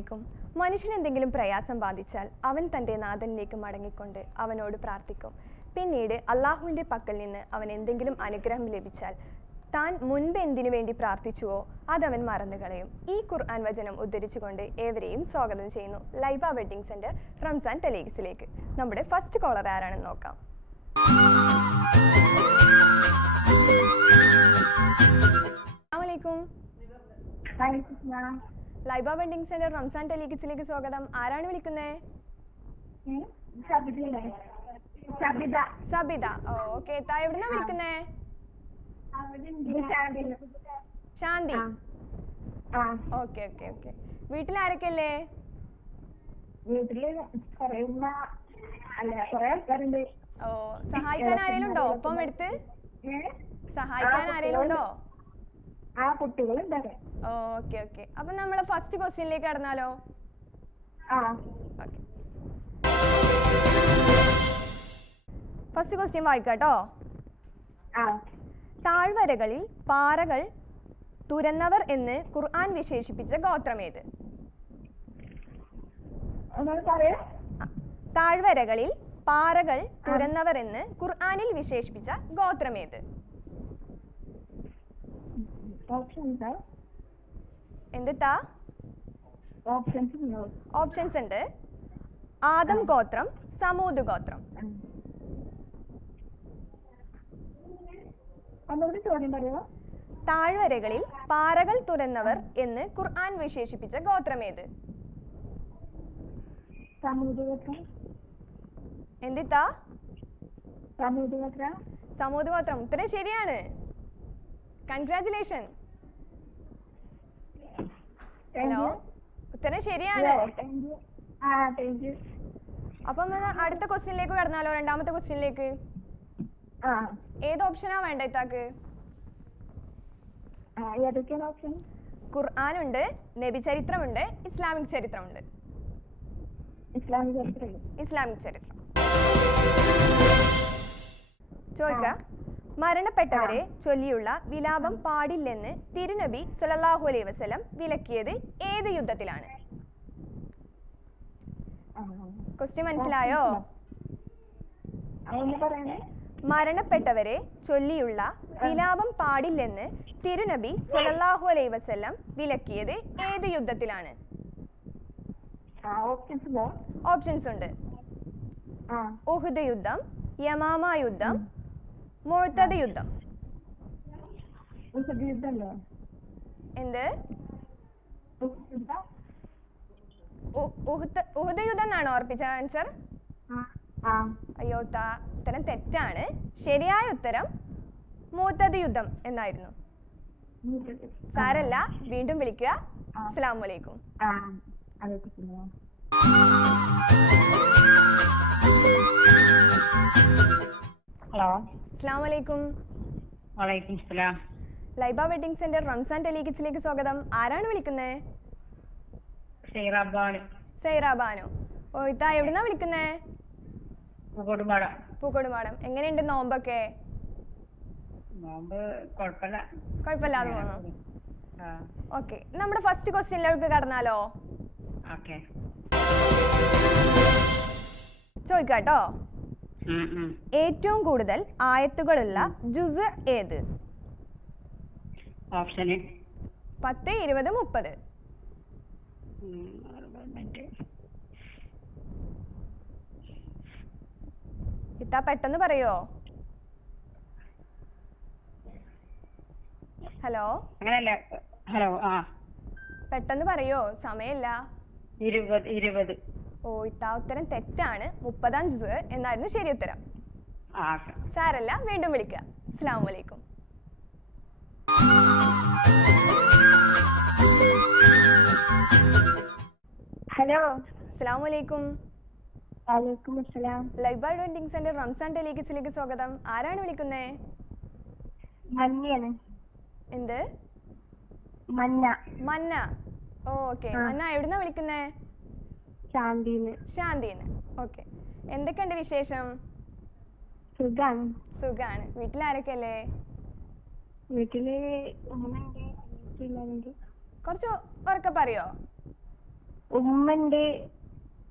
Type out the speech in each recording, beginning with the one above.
അലൈക്കും മനുഷ്യൻ എന്തെങ്കിലും പ്രയാസം ബാധിച്ചാൽ അവൻ തന്റെ നാഥനിലേക്ക് മടങ്ങിക്കൊണ്ട് അവനോട് പ്രാർത്ഥിക്കും. പിന്നീട് അള്ളാഹുവിന്റെ പക്കൽ നിന്ന് അവൻ എന്തെങ്കിലും അനുഗ്രഹം ലഭിച്ചാൽ താൻ മുൻപ് എന്തിനു വേണ്ടി പ്രാർത്ഥിച്ചുവോ അതവൻ മറന്നു കളയും. ഈ ഖുർആൻ വചനം ഉദ്ധരിച്ചുകൊണ്ട് ഏവരെയും സ്വാഗതം ചെയ്യുന്നു. ലൈബ വെഡിങ് സെന്റർ റംസാൻ ടെലീഗ്സിലേക്ക്. നമ്മുടെ ഫസ്റ്റ് കോളർ ആരാണെന്ന് നോക്കാം. അസ്സലാമലൈക്കും ലൈബ വെഡിങ് സെന്റർ റംസാൻ ടെലികിസിലേക്ക് സ്വാഗതം. ആരാണ് വിളിക്കുന്നത് സബിത. ഓക്കെ താ എവിടുന്നാ വിളിക്കുന്നേ? ശാന്തി. ഓക്കെ ഓക്കെ ഓക്കെ വീട്ടിൽ ആരൊക്കെയല്ലേ? വീട്ടിൽ ഓ സഹായിക്കാൻ ആരെങ്കിലും ഉണ്ടോ ഒപ്പം എടുത്ത്? സഹായിക്കാൻ ആരെങ്കിലും ഉണ്ടോ ആ കുട്ടികളുണ്ട് അവിടെ. Okay okay. അപ്പൊ നമ്മൾ ഫസ്റ്റ് ക്വസ്റ്റ്യനിലേക്ക് കടന്നാലോ? ഫസ്റ്റ് ക്വസ്റ്റ്യൻ വായിക്കാട്ടോ? ആ. താഴ്വരകളിൽ പാറകൾ തുരന്നവർ എന്ന് ഖുർആൻ വിശേഷിപ്പിച്ച ഗോത്രം ഏത് താഴ്വരകളിൽ പാറകൾ തുരന്നവർ എന്ന് ഖുർആനിൽ വിശേഷിപ്പിച്ച ഗോത്രം ഓപ്ഷൻസ് എന്ത് താ ഓപ്ഷൻസ് ഉണ്ടോ? ഓപ്ഷൻസ് ഉണ്ട്? ആദം ഗോത്രം സമൂത് ഗോത്രം. താഴ്വരകളിൽ പാറകൾ തുരന്നവർ എന്ന് ഖുർആൻ വിശേഷിപ്പിച്ച ഗോത്രമേത് ഏത്? എന്തിത്താ സമൂത് ഗോത്രം. ഉത്തരം ശരിയാണ്. കൺഗ്രാറ്റുലേഷൻ ഹലോ ഉത്തരം ശരിയാണ്. അപ്പം അടുത്ത ക്വസ്റ്റ്യനിലേക്ക് കടന്നാലോ? രണ്ടാമത്തെ ക്വസ്റ്റ്യനിലേക്ക് ഏത് ഓപ്ഷനാ വേണ്ട ഇത്താക്ക്? ഉണ്ട് ഖുർആാനുണ്ട് നബി ചരിത്രമുണ്ട്. ഇസ്ലാമിക് ചരിത്രമുണ്ട്. ഇസ്ലാമിക ചരിത്രം. ഇസ്ലാമിക് ചരിത്രം ചോദിക്ക. മരണപ്പെട്ടവരെ ചൊല്ലിയുള്ള വിലാപം പാടില്ലെന്ന് തിരുനബി സലല്ലാഹു അലൈഹി വസല്ലം വിലക്കിയത് ഏത് യുദ്ധത്തിലാണ്? ക്വസ്റ്റ്യൻ മനസ്സിലായോ? മരണപ്പെട്ടവരെ ചൊല്ലിയുള്ള വിലാപം പാടില്ലെന്ന് തിരുനബി സലല്ലാഹു അലൈഹി വസല്ലം വിലക്കിയത് ഏത് യുദ്ധത്തിലാണ്? ഓപ്ഷൻസ് ഉണ്ട്? ഉഹുദ് യുദ്ധം യമാമ യുദ്ധം മുഴത്തത് യുദ്ധം. എന്ത്? ഉഹുദ് യുദ്ധം എന്നാണോ ഓർപ്പിച്ച ആൻസർ? അയ്യോ ഉത്തരം തെറ്റാണ്. ശരിയായ ഉത്തരം മൂത്തത് യുദ്ധം എന്നായിരുന്നു. സാരല്ല വീണ്ടും വിളിക്കുക. അസ്സാം അസ്സലാമു അലൈക്കും. ആ ഹലോ? അലൈക്കും വലൈക്കും സലാം ലൈബ വെഡിങ് സെന്റർ റംസാൻ ടെലികിറ്റ്സിലേക്ക് സ്വാഗതം. ആരാണ് വിളിക്കുന്നത് സൈറാബാനോ? ഓ ഇതാ എവിടുന്നാ വിളിക്കുന്നേ? കൊടുമട പൂക്കോടുമാടം എങ്ങനെയുണ്ട് നോമ്പൊക്കെ? നോമ്പ് കുഴപ്പമില്ല കുഴപ്പമില്ലാതെ ഓക്കെ. നമ്മുടെ ഫസ്റ്റ് ക്വസ്റ്റ്യനിലേക്ക് കടന്നാലോ? ഓക്കെ. ചോദിക്കാട്ടോ. ഏറ്റവും കൂടുതൽ ആയത്തുകളുള്ള ജുസ് ഏത്? ഓപ്ഷൻ പത്ത് ഇരുപത് മുപ്പത്. ഇത്താ പെട്ടെന്ന് പറയോ? ഹലോ? അങ്ങനല്ല ഹലോ ആ. പെട്ടെന്ന് പറയോ? സമയമില്ല. ഇരുപത് ഇരുപത്. ഓ ഇത്താ ഉത്തരം തെറ്റാണ്. മുപ്പതാം ജുസ് എന്നായിരുന്നു ശരി ഉത്തരം. ആ സാരല്ല വീണ്ടും വിളിക്കുക അസ്സാം വലൈക്കും ഹലോ. അസ്സാം വലൈക്കും ലൈബ വെഡിങ് സെന്റർ റംസാൻ ടെലികിറ്റ്സിലേക്ക് സ്വാഗതം. ആരാണ് വിളിക്കുന്നേ? എന്ത്? മന്ന. മന്ന. ഓക്കെ. മന്ന എവിടുന്നാ വിളിക്കുന്നേ? ശാന്തിന്ന്. ശാന്തിന്ന്. ഓക്കെ. എന്തൊക്കെയുണ്ട് വിശേഷം? സുഖാണ്. സുഖാണ്. വീട്ടിൽ ആരൊക്കെയല്ലേ വീട്ടിൽ അനിയത്തിയുണ്ട് കുറച്ച് ഉറക്കെ പറയോ? ഉമ്മണ്ട്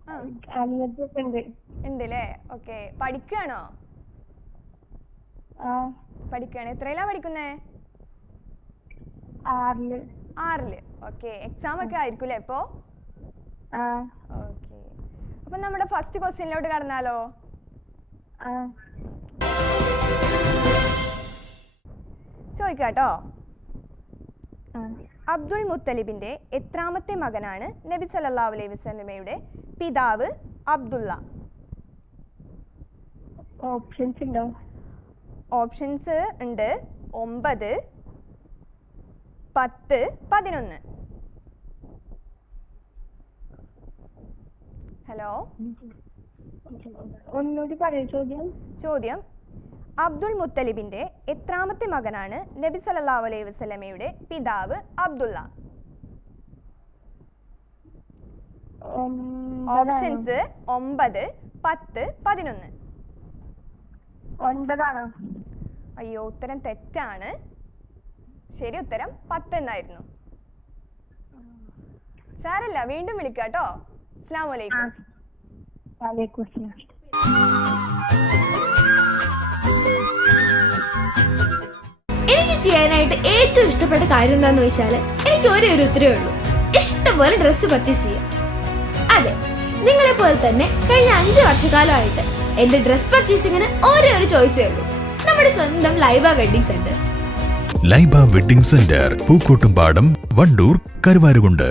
ആ. അനിയത്തിയൊക്കെ ഉണ്ട് ഉണ്ട് അല്ലേ ഓക്കെ. പഠിക്കുകയാണോ ആ. പഠിക്കുകയാണ് എത്രയിലാ പഠിക്കുന്നേ? ആറിൽ. ആറിൽ. ഓക്കെ. എക്സാം ഒക്കെ ആയിരിക്കൂലേ ഇപ്പോ? ആ. ഓക്കെ അപ്പൊ നമ്മുടെ ഫസ്റ്റ് ക്വസ്റ്റ്യനിലോട്ട് കടന്നാലോ? ചോദിക്കാട്ടോ. അബ്ദുൾ മുത്തലിബിന്റെ എത്രാമത്തെ മകനാണ് നബി സല്ലല്ലാഹു അലൈഹി വസല്ലമയുടെ പിതാവ് അബ്ദുള്ള? ഓപ്ഷൻസ് ഉണ്ടോ? ഓപ്ഷൻസ് ഉണ്ട് ഒമ്പത് പത്ത് പതിനൊന്ന്. ഹലോ? ഒന്നുകൂടി പറയൂ ചോദ്യം. ചോദ്യം. അബ്ദുൾ മുത്തലിബിന്റെ എത്രാമത്തെ മകനാണ് നബി സല്ലല്ലാഹു അലൈഹി വസല്ലമയുടെ പിതാവ് അബ്ദുള്ള? ഓപ്ഷൻസ് ഒമ്പത് പത്ത് പതിനൊന്ന്. ഒൻപതാണ്. അയ്യോ ഉത്തരം തെറ്റാണ്. ശരി ഉത്തരം പത്ത് എന്നായിരുന്നു. സാരല്ല വീണ്ടും വിളിക്കാം കേട്ടോ അസ്സാം വലൈക്കും വലൈക്കും എനിക്ക് ചെയ്യാനായിട്ട് ഏറ്റവും ഇഷ്ടപ്പെട്ട കാര്യം എന്താന്ന് വെച്ചാൽ എനിക്ക് ഒരേ ഒരു ഉത്തരവേ ഉള്ളൂ. ഇഷ്ടംപോലെ ഡ്രസ്സ് പർച്ചേസ് ചെയ്യാം. അതെ നിങ്ങളെ പോലെ തന്നെ കഴിഞ്ഞ അഞ്ച് വർഷക്കാലമായിട്ട് എന്റെ ഡ്രസ് പർച്ചേസിങ്ങിന് ഒരേ ഒരു ചോയ്സേ ഉള്ളൂ. നമ്മുടെ സ്വന്തം Laiba wedding centre. Laiba wedding centre Pookkottumpadam Wandoor Karuvarakundu.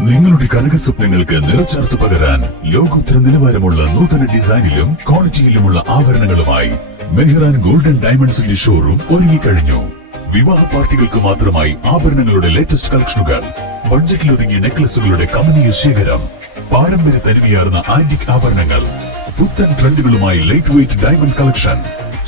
നിങ്ങളുടെ കനക സ്വപ്നങ്ങൾക്ക് നിറച്ചേർത്ത് പകരാൻ ലോകോത്തര നിലവാരമുള്ള നൂതന ഡിസൈനിലും ക്വാളിറ്റിയിലുമുള്ള ആഭരണങ്ങളുമായി മെഹ്റാൻ ഗോൾഡൻ ഡയമണ്ട്സിന്റെ ഷോറൂം ഒരുങ്ങിക്കഴിഞ്ഞു. വിവാഹ പാർട്ടികൾക്ക് മാത്രമായി ആഭരണങ്ങളുടെ ലേറ്റസ്റ്റ് കളക്ഷനുകൾ ബഡ്ജറ്റിൽ ഒതുങ്ങിയ നെക്ലസുകളുടെ കമനീയ ശേഖരം പാരമ്പര്യ തനിമയാർന്ന ആന്റിക് ആഭരണങ്ങൾ പുത്തൻ ട്രെൻഡുകളുമായി ലൈറ്റ് വെയിറ്റ് ഡയമണ്ട് കളക്ഷൻ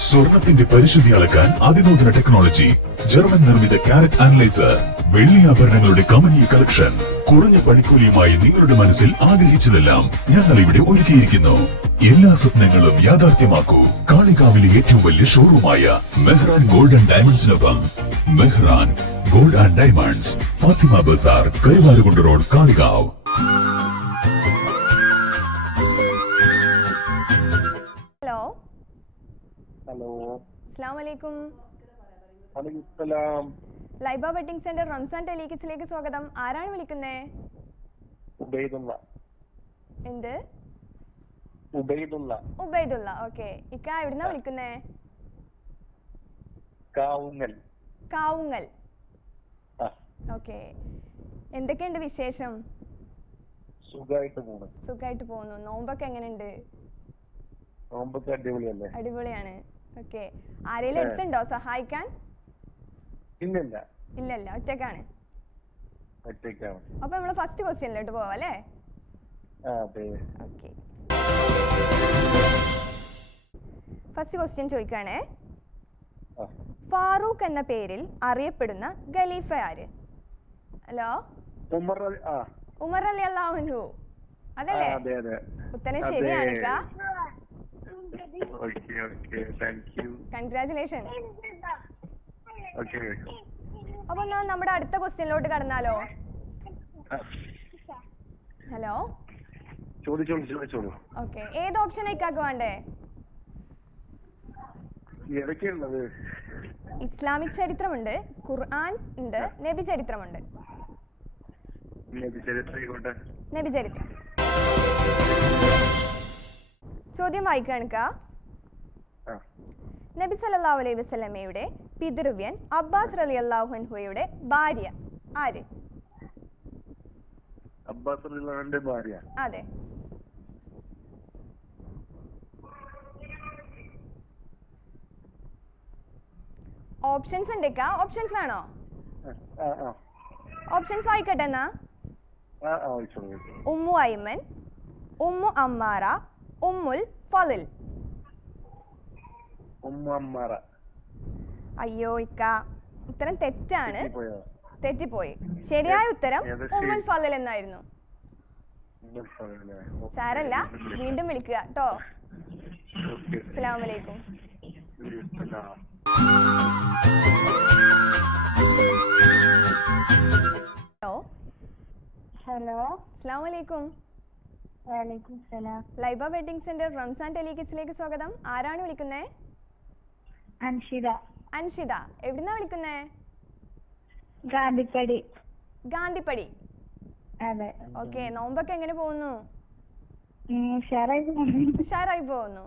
സ്വർണത്തിന്റെ പരിശുദ്ധി അളക്കാൻ അതിനൂതന ടെക്നോളജി ജർമ്മൻ നിർമ്മിത കാരറ്റ് അനലൈസർ വെള്ളി ആഭരണങ്ങളുടെ കമനീയ കളക്ഷൻ കുറഞ്ഞ പണിക്കൂലിയുമായി നിങ്ങളുടെ മനസ്സിൽ ആഗ്രഹിച്ചതെല്ലാം ഞങ്ങൾ ഇവിടെ ഒരുക്കിയിരിക്കുന്നു. എല്ലാ സ്വപ്നങ്ങളും യാഥാർത്ഥ്യമാക്കൂ. കാളികാവിലെ ഏറ്റവും വലിയ ഷോറൂമായ Mehran gold and ഡയമണ്ട്സിനൊപ്പം Mehran gold and diamonds Fathima Bazar Karuvarakundu road Kalikavu. Hello. Hello. അസ്സാം വലൈക്കും ലൈബ വെഡിങ് സെന്റർ റംസാൻ ടെലികിസിലേക്ക് സ്വാഗതം. ആരാണ് വിളിക്കുന്നേ? ഉബൈദുള്ള. എന്ത്? ഉബൈദുള്ള. ഉബൈദുള്ള. ഓക്കെ. ഇക്ക എവിടുന്നാ വിളിക്കുന്നേ? കാവുങ്ങൽ. കാവുങ്ങൽ. ഓക്കെ. എന്തൊക്കെയുണ്ട് വിശേഷം? സുഖമായിട്ട് പോകുന്നു സുഖമായിട്ട് പോകുന്നു. നോമ്പൊക്കെ എങ്ങനെയുണ്ട്? നോമ്പൊക്കെ അടിപൊളിയല്ലേ? അടിപൊളിയാണ്. ഓക്കെ. ആരെങ്കിലും. എടുത്തുണ്ടോ സഹായിക്കാൻ? ഇല്ലില്ല. ഇല്ലല്ല ഒറ്റക്കാണ്. ഒറ്റക്കാണ് അപ്പൊ നമ്മൾ ഫസ്റ്റ് ക്വസ്റ്റ്യനിലോട്ട് പോവാം അല്ലേ ഓക്കെ ഫസ്റ്റ് ക്വസ്റ്റ്യൻ ചോദിക്കുകയാണേ ഫാറൂഖ് എന്ന പേരിൽ അറിയപ്പെടുന്ന ഖലീഫ ആര്? ഹലോ? ഉമർ അലി- അള്ളാഹു ഉമർ അലി അള്ളാഹുൻഹു ആ, അതല്ലേ അതെ അതെ. ഉത്തരം. ശരിയാണ് കൺഗ്രാചുലേഷൻ അപ്പൊ എന്നാ നമ്മുടെ അടുത്ത ക്വസ്റ്റ്യനിലോട്ട് കടന്നാലോ? ഹലോ? ഓക്കെ ഏത് ഓപ്ഷൻ ഇക്കാക്ക് വേണ്ടേ? ഇസ്ലാമിക് ചരിത്രമുണ്ട് ഖുർആൻ ഉണ്ട് നബി ചരിത്രമുണ്ട്. നബി ചരിത്രം. ചോദ്യം വായിക്കാണിക്ക നബി സല്ലല്ലാഹു അലൈഹി വസല്ലമയുടെ പിതൃവ്യൻ അബ്ബാസ് റലി അള്ളാഹുൻഹുയുടെ ഭാര്യ. ആര്? അബ്ബാസ് ഭാര്യ. അതെ. ഓപ്ഷൻസ് ഉണ്ട് ഓപ്ഷൻസ് വേണോ? ഓപ്ഷൻസ് വായിക്കട്ടെ എന്നാ. ഉമ്മു ഐമൻ ഉമ്മു അമ്മാറ ഉമ്മുൽ ഫലിൽ. ഉമ്മു അമ്മാറ. അയ്യോ ഇക്ക. ഉത്തരം തെറ്റാണ്. തെറ്റിപ്പോയി? ശരിയായ ഉത്തരം ഉമ്മൻ ഫാദൽ ഉമ്മുൽ ഫലിൽ എന്നായിരുന്നു സാരല്ല. വീണ്ടും വിളിക്കുക കേട്ടോ. അസ്സലാമലൈക്കും അസ്സലാമു അലൈക്കും. ആ ഹലോ. ഹലോ. അസ്സലാമലൈക്കും ലൈബ വെഡിങ് സെന്റർ റംസാൻ ടെലികിറ്റ്സിലേക്ക് സ്വാഗതം. ആരാണ് വിളിക്കുന്നത് അൻഷിത. അൻഷിത എവിടുന്നാ വിളിക്കുന്നേ? ഗാന്ധിപ്പടി. ഗാന്ധിപ്പടി. അതെ. ഓക്കെ നോമ്പൊക്കെ എങ്ങനെ പോകുന്നു. ഉഷാറായി പോകുന്നു.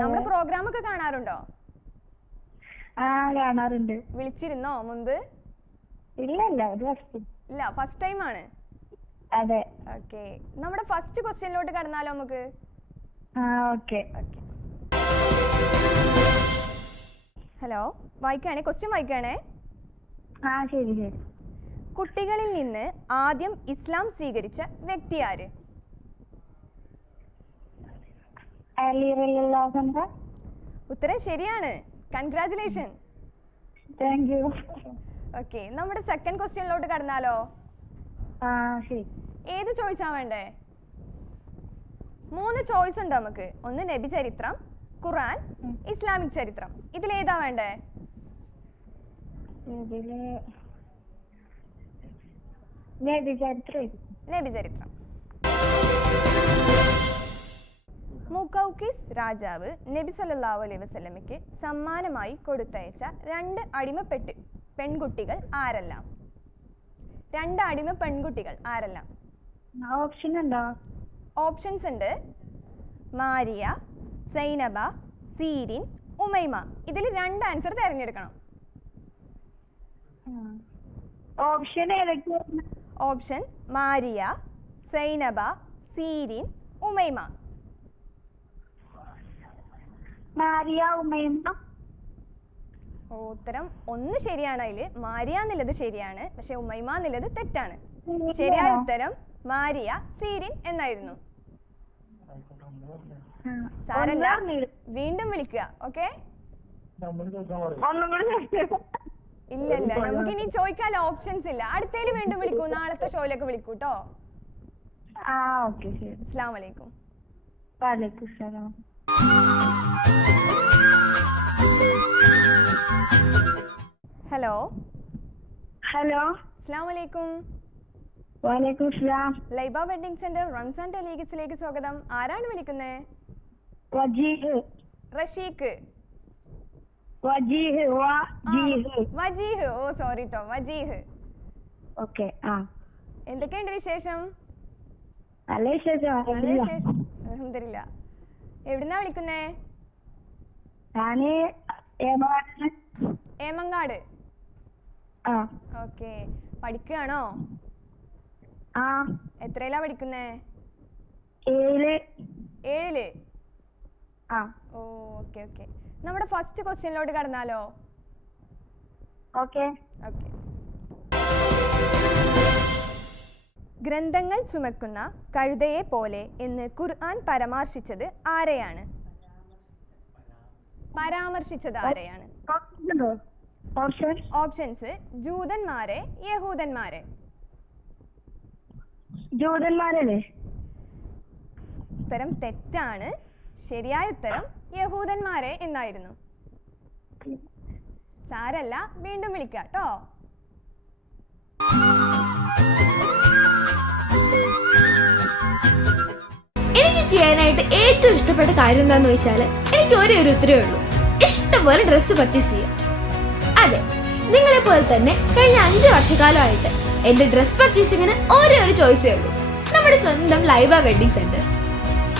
നമ്മുടെ പ്രോഗ്രാം ഒക്കെ കാണാറുണ്ടോ? ആ കാണാറുണ്ട്. വിളിച്ചിരുന്നോ മുൻപ് ഇല്ല ഇല്ല ഇല്ല ഫസ്റ്റ് ടൈം ആണ്. അതെ. ഓക്കെ നമ്മുടെ ഫസ്റ്റ് ക്വസ്റ്റ്യനിലോട്ട് കടന്നാലോ നമുക്ക്? ആ ഓക്കെ. ഓക്കെ. ഹലോ വായിക്കുകയാണേ ക്വസ്റ്റ്യൻ വായിക്കുകയാണേ ആ ശരി ശരി. കുട്ടികളിൽ നിന്ന് ആദ്യം ഇസ്ലാം സ്വീകരിച്ച വ്യക്തി ആര്? ഉത്തരം ശരിയാണ്. കൺഗ്രാചുലേഷൻ താങ്ക് യു ഓക്കെ നമ്മുടെ സെക്കൻഡ് ക്വസ്റ്റ്യനിലോട്ട് കടന്നാലോ? ആ ശരി. ഏത് ചോയ്സാ വേണ്ടേ? മൂന്ന് ചോയ്സ് ഉണ്ട് നമുക്ക്? ഒന്ന് നബി ചരിത്രം ഖുറാൻ. ഇസ്ലാമിക് ചരിത്രം. ഇതിലേതാ വേണ്ടേ? നബി ചരിത്രം രാജാവ് നബി സല്ലല്ലാഹു അലൈഹി വസല്ലമയ്ക്ക് സമ്മാനമായി കൊടുത്തയച്ച രണ്ട് അടിമപ്പെട്ട് പെൺകുട്ടികൾ ആരെല്ലാം? രണ്ട് അടിമ പെൺകുട്ടികൾ ആരെല്ലാം? ഓപ്ഷൻ ഉണ്ടോ? ഓപ്ഷൻസ് ഉണ്ട്. Maria Zainab Sirin Umaima. ഇതിൽ രണ്ട് ആൻസർ തിരഞ്ഞെടുക്കണം. Option option Maria Zainab Sirin Umaima. Maria Umaima. ഉത്തരം ഒന്ന് ശരിയാണ് അതിൽ. മാരിയ എന്നുള്ളത് ശരിയാണ്. പക്ഷെ ഉമൈമ എന്നുള്ളത് തെറ്റാണ്. ശരിയായ ഉത്തരം മാരിയ സീരിൻ എന്നായിരുന്നു. സാരല്ല. വീണ്ടും വിളിക്കുക ഓക്കെ? ഇല്ല ഇല്ല. നമുക്ക് ഇനി ചോദിക്കാൻ ഓപ്ഷൻസ് ഇല്ല. അടുത്തേൽ വീണ്ടും വിളിക്കൂ. നാളത്തെ ഷോയിലൊക്കെ വിളിക്കൂ കേട്ടോ ആ ഓക്കെ ശരി. അസ്സാം വലൈക്കും വാലേക്കും സലാം. ഹലോ? ഹലോ? സലാം. ലൈബ വെഡിങ് സെന്റർ റംസാൻ ടെലീഗസിലേക്ക് സ്വാഗതം. ആരാണ് വിളിക്കുന്നത് വജീഹ്. റഷീഖ്. വജീഹ് വജീഹ് വജീഹ്. ഓ സോറി ട്ടോ വജീഹ്. ഓക്കെ ആ. എന്തൊക്കെയുണ്ട് വിശേഷം? നല്ല വിശേഷം നല്ല അറിയില്ല. വിശേഷം. അൽഹംദുലില്ലാ. എവിടുന്നാ വിളിക്കുന്നേ? ഞാൻ ഏമങ്ങാട്. ആ. ഓക്കെ പഠിക്കുകയാണോ ആ. എത്രയിലാ പഠിക്കുന്നേ? ഏഴിൽ. ഏഴിൽ. ആ. Okay okay. നമ്മുടെ ഫസ്റ്റ് ക്വസ്റ്റ്യനിലോട്ട് കടന്നാലോ? ഓക്കെ. ഓക്കെ. ഗ്രന്ഥങ്ങൾ ചുമക്കുന്ന കഴുതയെ പോലെ എന്ന് ഖുർആൻ പരാമർശിച്ചത് ആരെയാണ്? പരാമർശിച്ചത് ആരെയാണ്? Option options. ജൂതന്മാരെ യഹൂദന്മാരെ. ജൂതന്മാരല്ലേ? ഉത്തരം തെറ്റാണ്. ശരിയായ ഉത്തരം യഹൂദന്മാരെ എന്നായിരുന്നു. സാരല്ല വീണ്ടും വിളിക്കാം കേട്ടോ. എനിക്ക് ചെയ്യാനായിട്ട് ഏറ്റവും ഇഷ്ടപ്പെട്ട കാര്യം എന്താന്ന് വെച്ചാൽ എനിക്ക് ഒരേ ഒരു ഉത്തരവേ ഉള്ളൂ. ഇഷ്ടംപോലെ ഡ്രസ്സ് പർച്ചേസ് ചെയ്യാം. അതെ നിങ്ങളെ പോലെ തന്നെ കഴിഞ്ഞ അഞ്ച് വർഷക്കാലമായിട്ട് എന്റെ ഡ്രസ് പർച്ചേസിങ്ങിന് ഒരേ ഒരു ചോയ്സേ ഉള്ളൂ. നമ്മുടെ സ്വന്തം Laiba wedding centre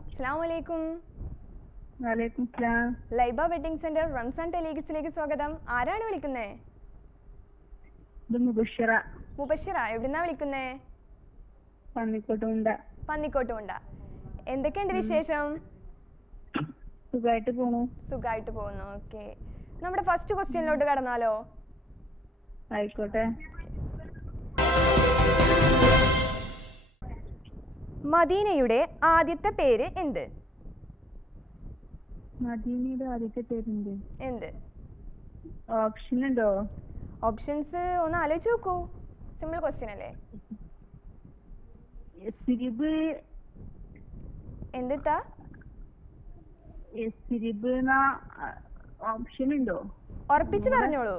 വലൈക്കും വലൈക്കും ലൈബ വെഡിങ് സെന്റർ റംസാൻ ടെലീഗസിലേക്ക് സ്വാഗതം. ആരാണ് വിളിക്കുന്നേ? മുബഷിറ. മുബഷിറ എവിടുന്നാ വിളിക്കുന്നേ? പന്നിക്കോട്ടുണ്ട പന്നിക്കോട്ടുമുണ്ട. എന്തൊക്കെയുണ്ട് വിശേഷം? സുഖമായിട്ട് പോണു. സുഖമായിട്ട് പോകുന്നു. ഓക്കെ. നമ്മുടെ ഫസ്റ്റ് ക്വസ്റ്റ്യനിലോട്ട് കടന്നാലോ? ആയിക്കോട്ടെ. മദീനയുടെ ആദ്യത്തെ പേര് എന്ത്? മദീനയുടെ ആദ്യത്തെ പേര് എന്ത്? ഓപ്ഷൻ ഉണ്ടോ? ഓപ്ഷൻസ് ഒന്ന് ആലോചിച്ച് നോക്കൂ. സിമ്പിൾ ക്വസ്റ്റ്യൻ അല്ലേ? എസിരിബ്. എന്തിത്താ? എസിരിബ് ഓപ്ഷൻ ഉണ്ടോ? ഉറപ്പിച്ച് പറഞ്ഞോളൂ.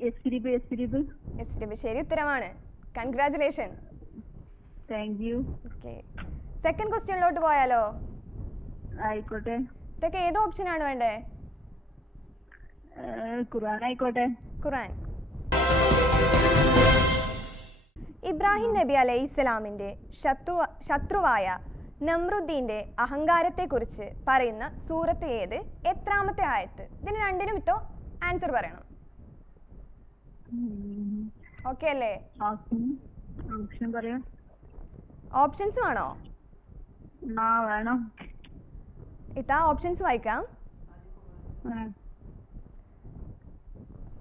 എസിരിബ് എസിരിബ്. എസ് ശരി ഉത്തരമാണ്. Congratulation thank you okay second ക്വസ്റ്റ്യനിലോട്ട് പോയാലോ? ആയിക്കോട്ടെ. ഇതൊക്കെ ഏത് ഓപ്ഷനാണ് വേണ്ടേ? ഖുർആൻ ആയിക്കോട്ടെ. ഖുർആൻ. ഇബ്രാഹിം നബി അലൈഹി ഇസ്ലാമിന്റെ ശത്രു ശത്രുവായ നമ്രുദ്ദീന്റെ അഹങ്കാരത്തെക്കുറിച്ച് പറയുന്ന സൂറത്ത് ഏത്? എത്രാമത്തെ ആയത്ത്? ഇതിന് രണ്ടിനും ഇട്ടോ? ആൻസർ പറയണം. ഓക്കെ അല്ലേ? ഓപ്ഷൻ പറയൂ. ഓപ്ഷൻസ് വേണോ? ഇതാ ഓപ്ഷൻസ് വായിക്കാം.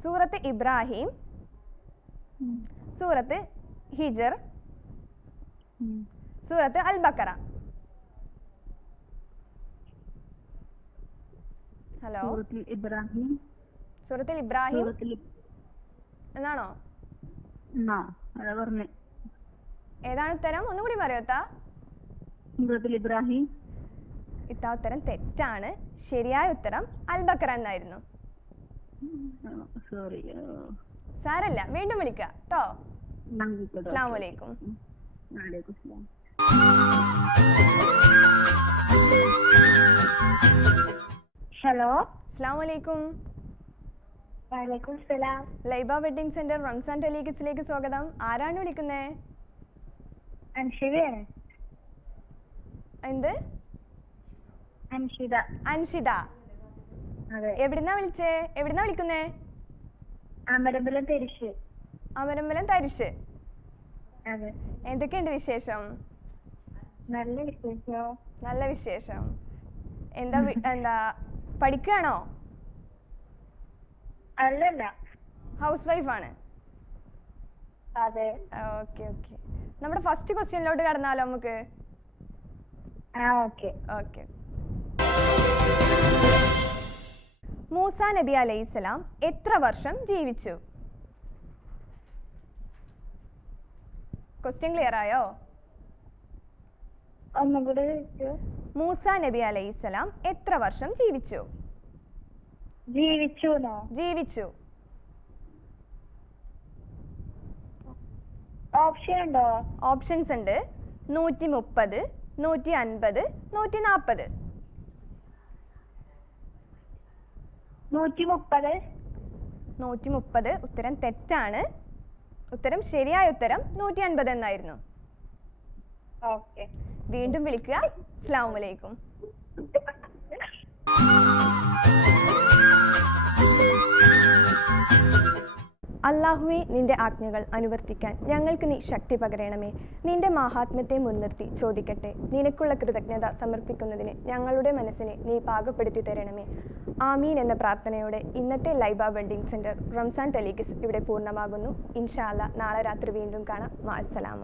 സൂറത്ത് ഇബ്രാഹിം. സൂറത്ത് ഹിജർ. സൂറത്ത് അൽ ബക്കറ ഹലോ? സൂറത്തുൽ ഇബ്രാഹിം. സൂറത്തിൽ ഇബ്രാഹിം. എന്നാണോ? പറഞ്ഞേ. ഏതാണ് ഉത്തരം? ഒന്നുകൂടി പറയോത്താ ഇബ്രാഹിം. ഇത്ത ഉത്തരം തെറ്റാണ്. ശരിയായ ഉത്തരം അൽ ബക്കറ എന്നായിരുന്നു സോറി സാരല്ല വീണ്ടും വിളിക്കാം കേട്ടോ അസ്സാം വലൈക്കും വലൈക്കും ഹലോ? സലാം ലൈബ വെഡിങ് സെന്റർ റംസാൻ ടെലിഗസിലേക്ക് സ്വാഗതം. ആരാണ് വിളിക്കുന്നേ? അൻഷിതയാണ് എന്ത്? അൻഷിത. എവിടുന്നാ വിളിച്ചേ? എവിടുന്നാ വിളിക്കുന്നേ? അമരമ്പലം തരിശ്. അമരമ്പലം തരിശ്. എന്തൊക്കെയുണ്ട് വിശേഷം? നല്ല വിശേഷം. നല്ല വിശേഷം. എന്താ എന്താ പഠിക്കുകയാണോ അല്ലല്ല. ഹൗസ് വൈഫാണ്. അതെ. Okay okay. നമ്മുടെ ഫസ്റ്റ് ക്വസ്റ്റ്യനിലോട്ട് കടന്നാലോ നമുക്ക്? ഓക്കെ മൂസ നബി അലൈഹിസ്സലാം എത്ര വർഷം ജീവിച്ചു? ക്വസ്റ്റ്യൻ ക്ലിയർ ആയോ. മൂസ നബി അലൈഹിസ്സലാം എത്ര വർഷം ജീവിച്ചു? ജീവിച്ചു ജീവിച്ചു. ഓപ്ഷൻ ഉണ്ടോ? ഓപ്ഷൻസ് ഉണ്ട്. നൂറ്റി മുപ്പത് നൂറ്റി അൻപത് നൂറ്റി നാൽപ്പത് നൂറ്റി മുപ്പത് നൂറ്റി മുപ്പത് ഉത്തരം തെറ്റാണ്. ഉത്തരം ശരിയായ ഉത്തരം നൂറ്റി അൻപത് എന്നായിരുന്നു. ഓക്കെ വീണ്ടും വിളിക്കുക. അസ്സലാമു അള്ളാഹുവെ നിന്റെ ആജ്ഞകൾ അനുവർത്തിക്കാൻ ഞങ്ങൾക്ക് നീ ശക്തി പകരണമേ. നിന്റെ മഹാത്മ്യത്തെ മുൻനിർത്തി ചോദിക്കട്ടെ. നിനക്കുള്ള കൃതജ്ഞത സമർപ്പിക്കുന്നതിന് ഞങ്ങളുടെ മനസ്സിനെ നീ പാകപ്പെടുത്തി തരണമേ. ആമീൻ എന്ന പ്രാർത്ഥനയോടെ ഇന്നത്തെ ലൈബ വെഡിങ് സെന്റർ റംസാൻ ടെലിഗസ് ഇവിടെ പൂർണമാകുന്നു. ഇൻഷാല്ല നാളെ രാത്രി വീണ്ടും കാണാം. മാസലാമ